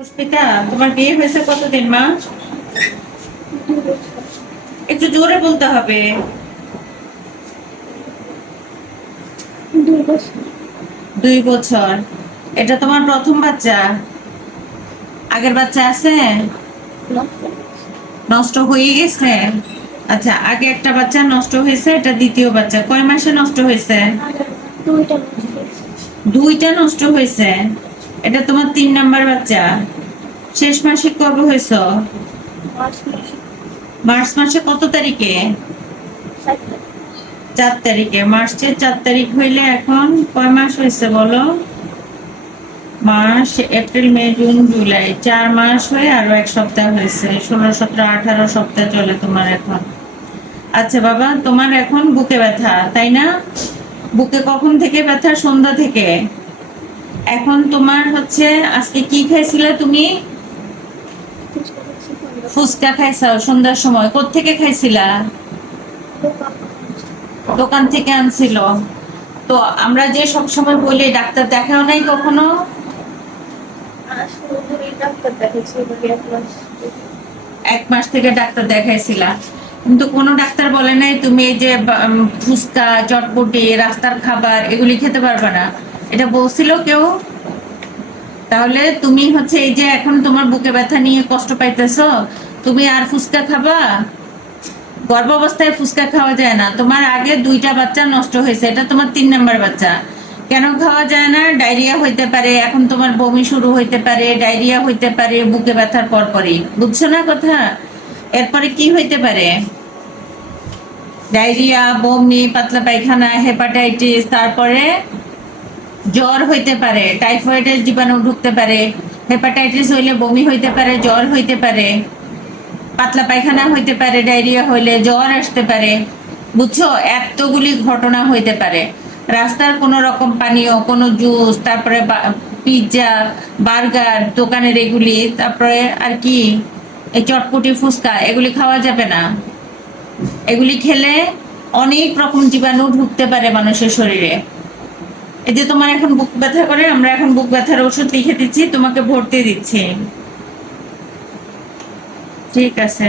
পুষ্পিতা, তোমার বিয়ে হয়েছে কতদিন মা? একটু জোরে বলতে হবে। 2 বছর। 2 বছর। এটা তোমার প্রথম বাচ্চা? আগের বাচ্চা আছে? নষ্ট হয়ে গেছে? আচ্ছা, আগে একটা বাচ্চা নষ্ট হয়েছে, এটা দ্বিতীয় বাচ্চা। কয় মাসে নষ্ট হয়েছে? 2টা নষ্ট হয়েছে। 2টা নষ্ট হয়েছে। এটা তোমার 3 নাম্বার বাচ্চা। শেষ মাসে কবে হয়েছে? মার্চ মাসে। মার্চ মাসে কত তারিখে? 7টা। 4 তারিখে। মার্চের 4 তারিখ হইলে এখন কয় মাস হয়েছে বলো? মার্চ, এপ্রিল, মে, জুন, জুলাই, 4 মাস হয়ে আরো 1 সপ্তাহ হয়েছে। 16, 17, 18 সপ্তাহ চলে তোমার এখন। আচ্ছা বাবা, তোমার এখন বুকে ব্যথা, তাই না? বুকে কখন থেকে ব্যথা? সন্ধ্যা থেকে। এখন তোমার হচ্ছে, আজকে কি খাইছিলে তুমি? ফুচকা খাচ্ছি, ঠান্ডা ফুচকা খাইছো সন্ধ্যার সময়? কোত্থেকে খাইছিলা? দোকান থেকে আনছিল। তো আমরা যে সব সময় বলি ডাক্তার দেখাও নাই কখনো? আসলে ডাক্তার দেখাচ্ছি এবারে 1 মাস। 1 মাস থেকে ডাক্তার দেখাইছিলা, কিন্তু কোনো ডাক্তার বলে নাই তুমি এই যে ফুচকা, চটপটি, রাস্তার খাবার এগুলি খেতে পারবে না? এটা বলছিল কেউ? তাহলে তুমি হচ্ছে এই যে এখন তোমার বুকে ব্যথা নিয়ে কষ্ট পাইতেছো, তুমি আর ফুচকা খাবা? গর্ভাবস্থায় ফুচকা খাওয়া যায় না। তোমার আগে 2টা বাচ্চা নষ্ট হয়েছে, এটা তোমার 3 নাম্বার বাচ্চা। কেন খাওয়া যায় না? ডায়রিয়া হইতে পারে, এখন তোমার বমি শুরু হইতে পারে, ডায়রিয়া হইতে পারে বুকে ব্যথার পরপরই। বুঝছো না কথা? এরপরে কি হইতে পারে? ডায়রিয়া, বমি, পাতলা পায়খানা, হেপাটাইটিস, তারপরে জ্বর হইতে পারে, টাইফয়েডের জীবাণু ঢুকতে পারে। হেপাটাইটিস হইলে বমি হইতে পারে, জ্বর হইতে পারে, পাতলা পায়খানা হইতে পারে, ডায়রিয়া হইলে জ্বর আসতে পারে। বুঝছো? এতগুলি ঘটনা হইতে পারে। রাস্তার কোনো রকম পানীয়, কোনো জুস, তারপরে পিৎজা, বার্গার দোকানের এগুলি, তারপরে আর কি এই চটপটি, ফুচকা এগুলি খাওয়া যাবে না। এগুলি খেলে অনেক রকম জীবাণু ঢুকতে পারে মানুষের শরীরে। এই যে তোমার এখন বুক ব্যথা করে, আমরা এখন বুক ব্যথার ওষুধ লিখে দিচ্ছি, তোমাকে ভর্তি দিচ্ছি। ঠিক আছে।